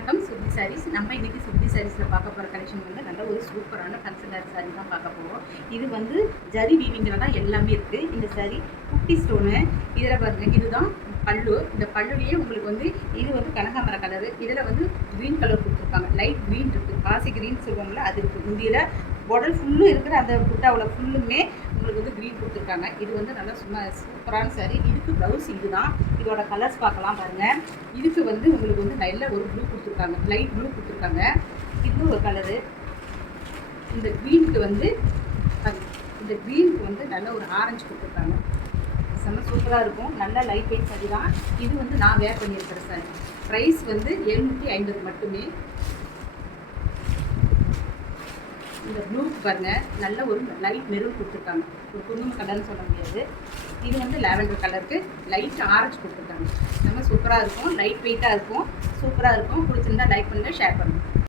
வணக்கம். சுருதி சாரீஸ். நம்ம இன்றைக்கி சுருதி சாரீஸில் பார்க்க போகிற கலெக்ஷன் வந்து நல்ல ஒரு சூப்பரான கன்சிலர் சாரீ தான் பார்க்க போகிறோம். இது வந்து ஜரி வீவிங்கில் தான் எல்லாமே இருக்குது. இந்த சாரீ குட்டி ஸ்டோனு. இதில் பாருங்கள், இதுதான் பல்லு. இந்த பல்லுலேயே உங்களுக்கு வந்து இது வந்து கனகாமர கலரு. இதில் வந்து க்ரீன் கலர் கொடுத்துருக்காங்க. லைட் க்ரீன் இருக்குது, பாசி க்ரீன் சொல்லுவாங்களா, அது இருக்குது. இந்தியில் உடல் ஃபுல்லும் இருக்கிற அந்த புட்டாவில் ஃபுல்லுமே உங்களுக்கு வந்து க்ரீன் கொடுத்துருக்காங்க. இது வந்து நல்லா சூப்பரான சாரீ. இதுக்கு ப்ளவுஸ் இது தான். இதோட கலர்ஸ் பார்க்கலாம் பாருங்கள். இதுக்கு வந்து உங்களுக்கு வந்து நல்ல ஒரு ப்ளூ கொடுத்துருக்காங்க, லைட் ப்ளூ கொடுத்துருக்காங்க. இது ஒரு கலரு. இந்த க்ரீனுக்கு வந்து நல்ல ஒரு ஆரஞ்சு கொடுத்துருக்காங்க. செம்ம சூப்பராக இருக்கும். நல்ல லைட் வெயிட் சாரீ தான். இது வந்து நான் வேர் பண்ணியிருக்கிற சாரீ. ப்ரைஸ் வந்து 750 மட்டுமே. இந்த ப்ளூக்கு பாருங்கள், நல்ல ஒரு லைட் மெரூன் கொடுத்துருக்காங்க. ஒரு குங்கும கலர்னு சொல்ல முடியாது. இது வந்து லாவெண்டர் கலருக்கு லைட் ஆரஞ்சு கொடுத்துருக்காங்க. ரொம்ப சூப்பராக இருக்கும். லைட் வெயிட்டாக இருக்கும். சூப்பராக இருக்கும். பிடிச்சிருந்தா லைக் பண்ணுங்கள், ஷேர் பண்ணுங்கள்.